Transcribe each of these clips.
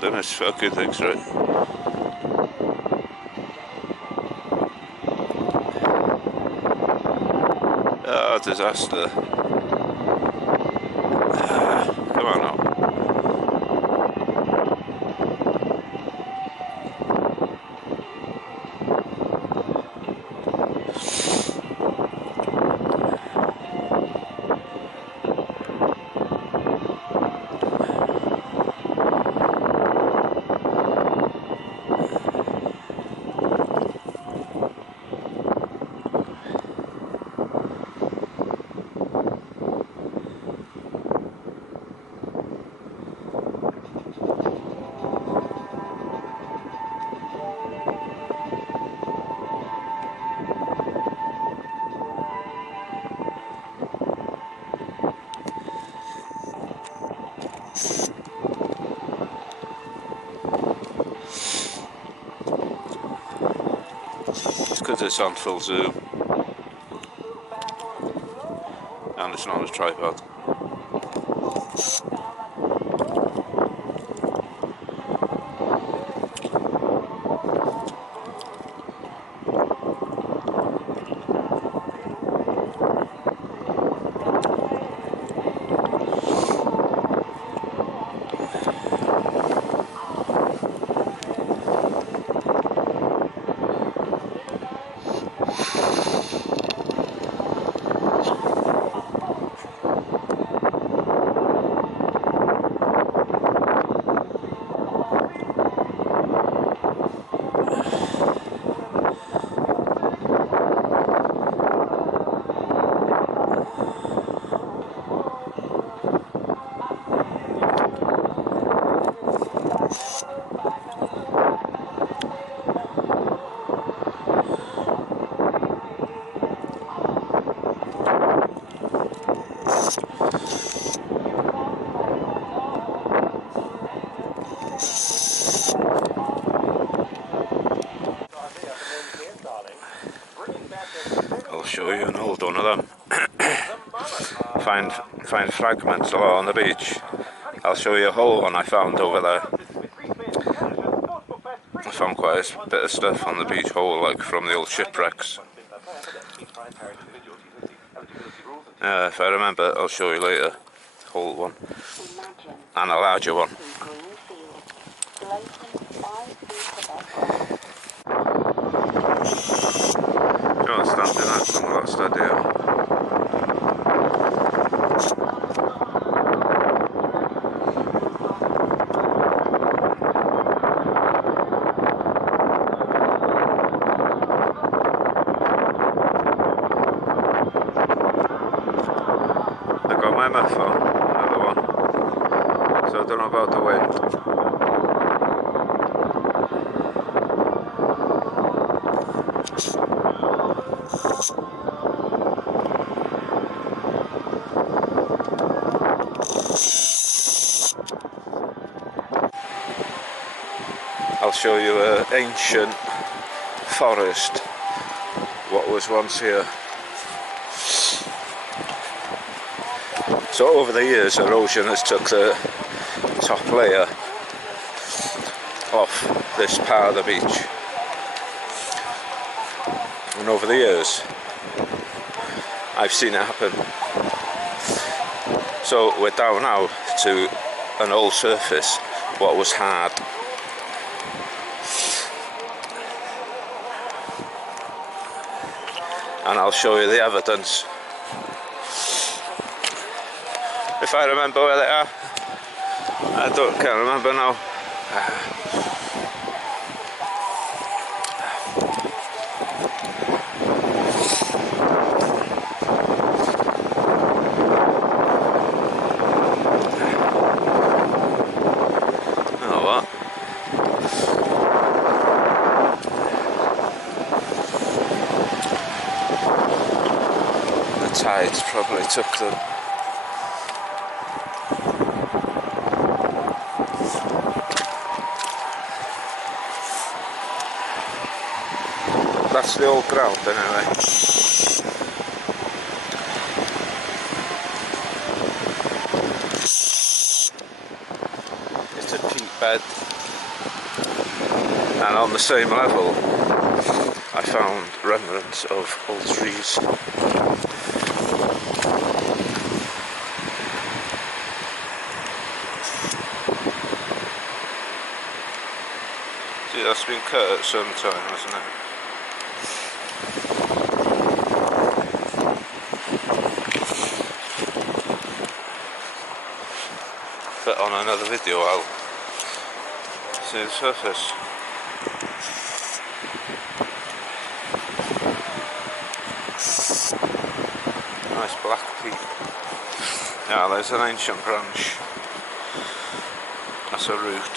Dennis, okay, thanks, right. Ah, disaster. Come on now. It's because it's on full zoom. and it's not a tripod. I'll show you an old one of them. find fragments along the beach. I'll show you a whole one I found over there. I found quite a bit of stuff on the beach hole, like from the old shipwrecks. If I remember, I'll show you later. Whole one. And a larger one. Don't stand in that some of that stuff here. I got my muff on, another one, so I don't know about the wind. I'll show you an ancient forest, what was once here. So over the years erosion has took the top layer off this part of the beach, and over the years I've seen it happen. So we're down now to an old surface, what was hard. And I'll show you the evidence. If I remember where they are, can't remember now. Oh, what? The tides probably took them. That's the old ground anyway. It's a peat bed, and on the same level I found remnants of old trees. See, that's been cut at some time, hasn't it? But on another video I'll see the surface. Nice black peat. Yeah, there's an ancient branch. That's a root.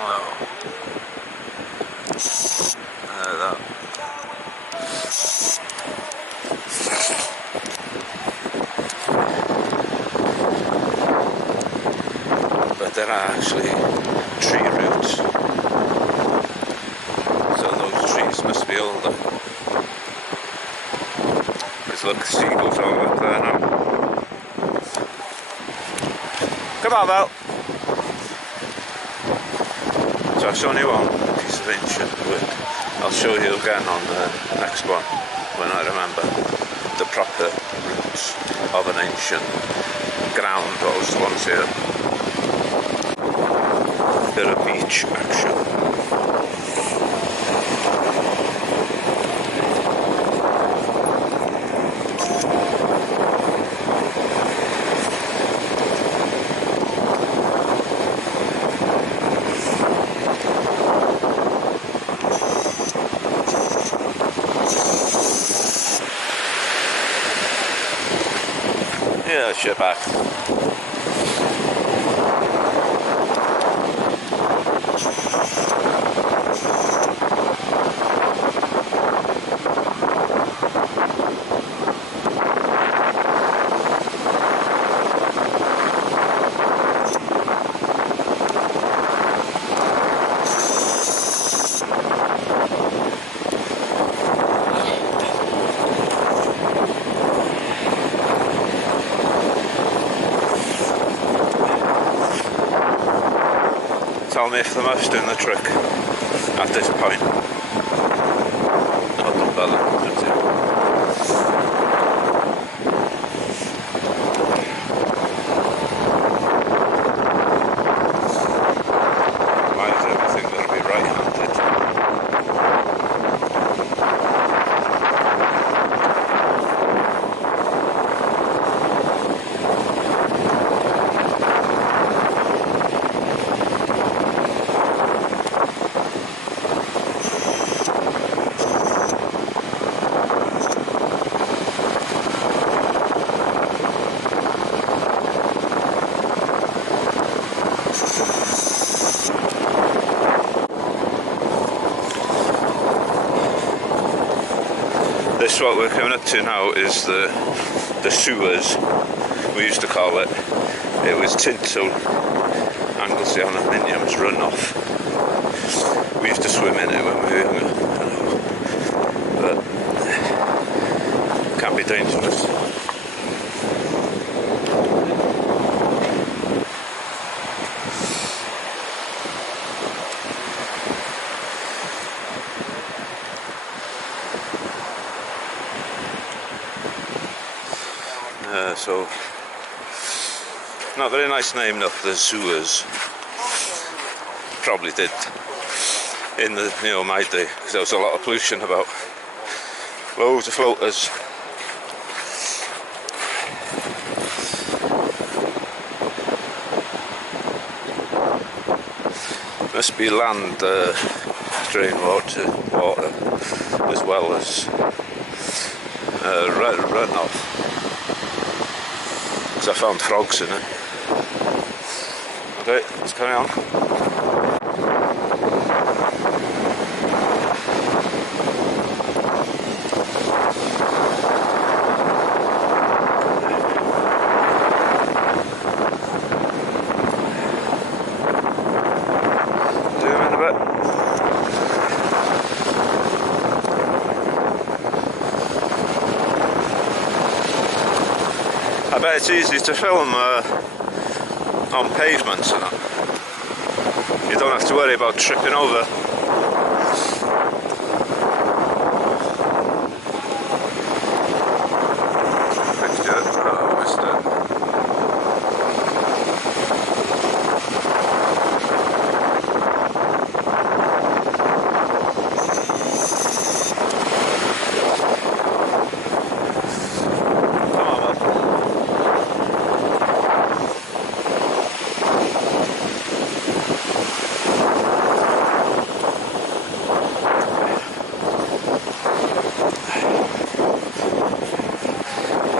Wow. That. But there are actually tree roots, so those trees must be older. look, seagulls all up there now. Come on, Val. So I've shown you one piece of ancient wood. I'll show you again on the next one when I remember the proper roots of an ancient ground. What was the ones here? Bit of beach action. Yeah, shit back. Tell me if the mouse doing the trick at this point. Hold on, fella. Why is everything going to be right-handed? This, what we're coming up to now, is the sewers, we used to call it. It was tinsel, Anglesey aluminium's runoff. We used to swim in it when we were younger, but it can be dangerous. So, not very nice name enough, the sewers. Probably did in the my day, because there was a lot of pollution about. Loads of floaters. Must be land drain water as well as runoff. I found frogs in it. Okay, let's carry on. Zoom in a bit. I bet it's easy to film on pavements and that. You don't have to worry about tripping over. Picture, oh, missed it.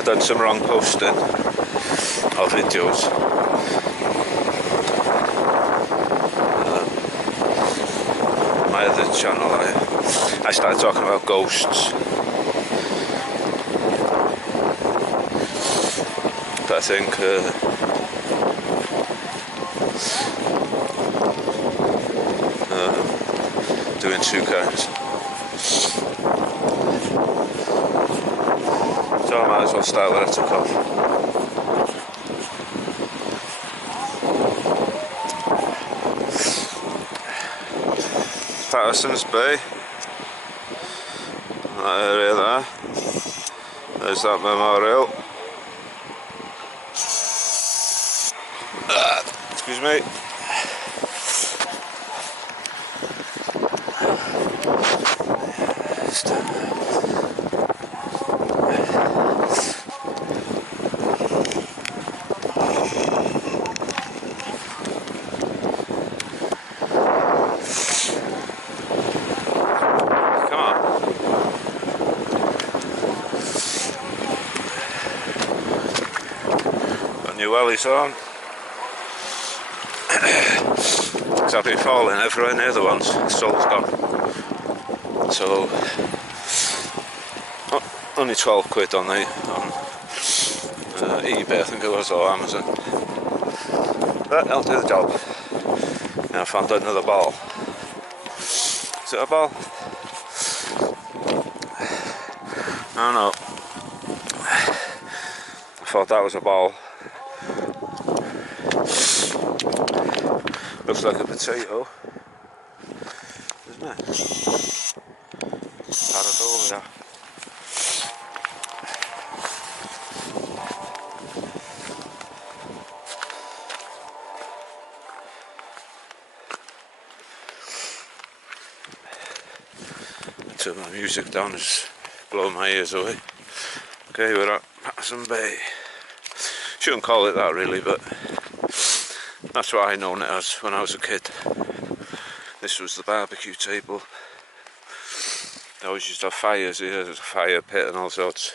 Done some wrong posting of videos. My other channel, I started talking about ghosts, but I think doing two kinds. So I might as well start where I took off. Patterson's Bay. That area there. There's that memorial. Excuse me. Come on. Got new wellies on. Because I've been falling everywhere near the ones. Soul's gone. So only 12 quid on the eBay, I think it was, or Amazon. But that'll do the job. And I found another ball. Is it a ball? I don't know. I thought that was a ball. Looks like a potato, isn't it? Paradolia. Turn my music down, just blow my ears away. Okay, we're at Patterson Bay. Shouldn't call it that really, but that's what I known it as when I was a kid. This was the barbecue table. They always used to have fires here, there's a fire pit and all sorts.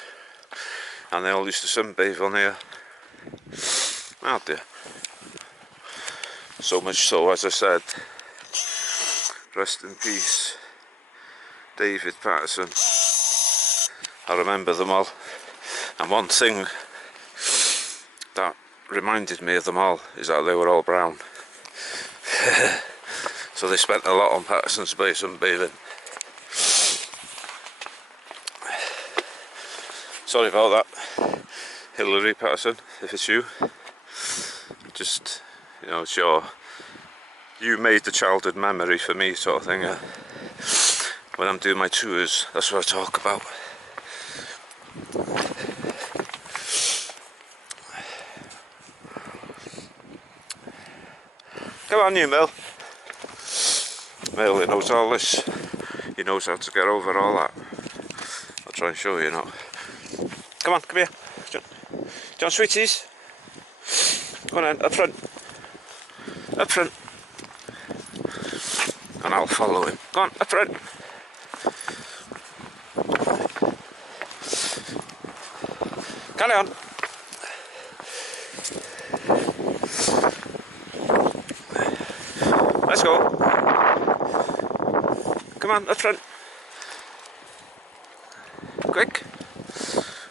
And they all used to sunbathe on here. Out there. So much so, as I said, rest in peace, David Patterson. I remember them all. And one thing that reminded me of them all is that they were all brown. So they spent a lot on Patterson's Bay sunbathing. Sorry about that, Hilary Patterson, if it's you. Just, you know, it's you made the childhood memory for me sort of thing. When I'm doing my tours, that's what I talk about. Come on, you Mill. Mill, he knows all this. He knows how to get over all that. I'll try and show you now. Come on, come here. Do you want sweeties? Come on, up front. Up front. And I'll follow him. Go on, up front. Carry on. Let's go. Come on, up front. Quick.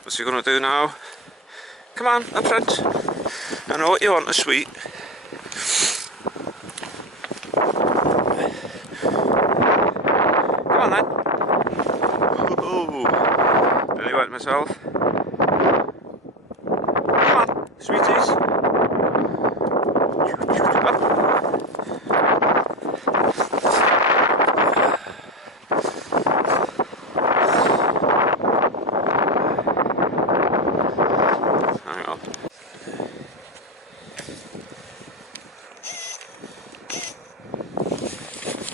What's he gonna do now? Come on, up front. I know what you want, a sweet. Come on then. Oh, really wet myself. Come on, sweeties. Up.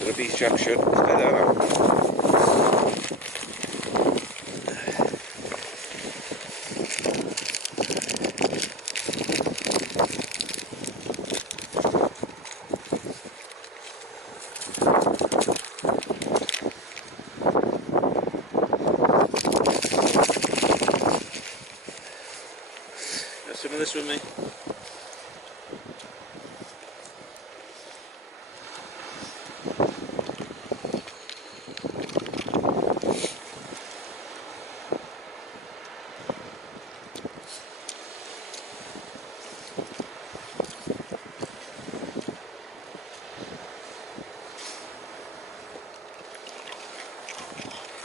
The beach junction, stay there now. Have some of this with me.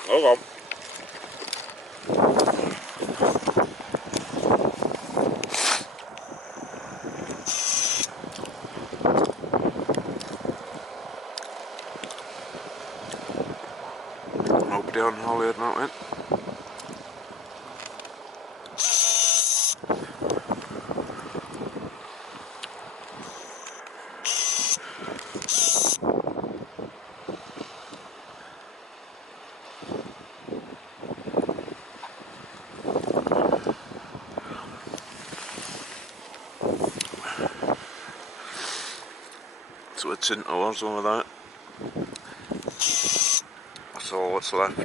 Hold on. nobody on Holyhead Mountain. That's where Tinto was over there. That's all what's left.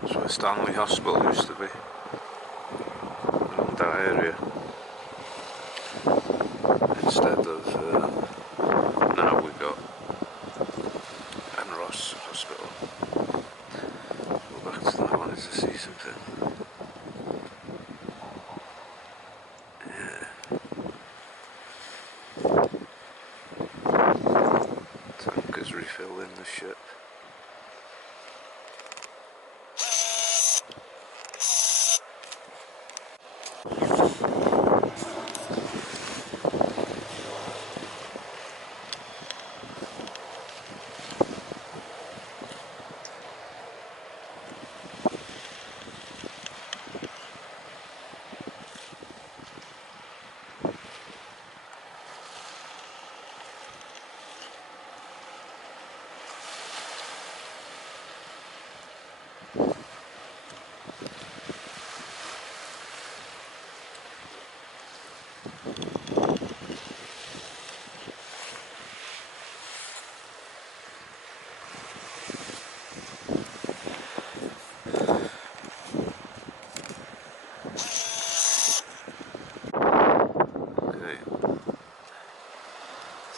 That's where Stanley Hospital used to be. Around that area. Instead of now we got Ross Hospital. Go back to that, I wanted to see something. Yeah. Tankers refilling the ship.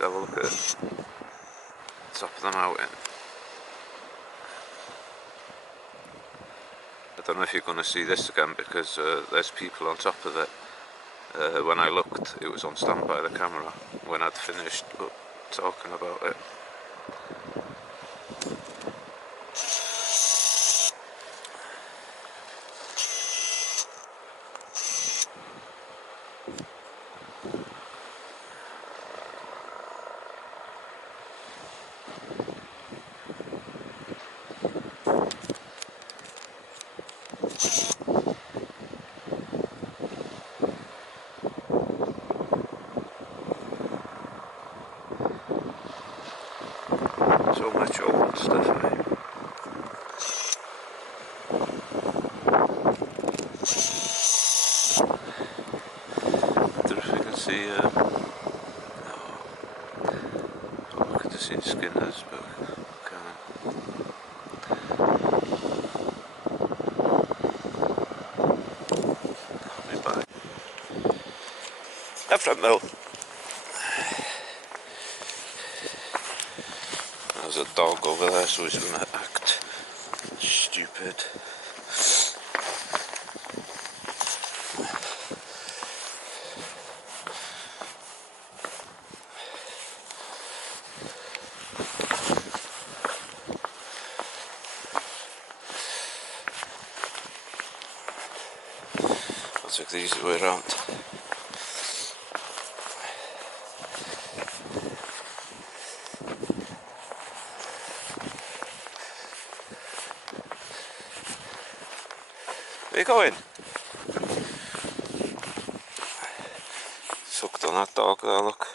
Let's have a look at the top of the mountain. I don't know if you're going to see this again because there's people on top of it. When I looked, it was on standby, the camera, when I'd finished talking about it. So much old stuff, eh? I don't know if you can see, I could just see Skinner's, but can't. I'll be back. Up front mill. There's a dog over there, so he's going to act stupid. I'll take the easy way around. Where are you going? Sucked on that dog there, look.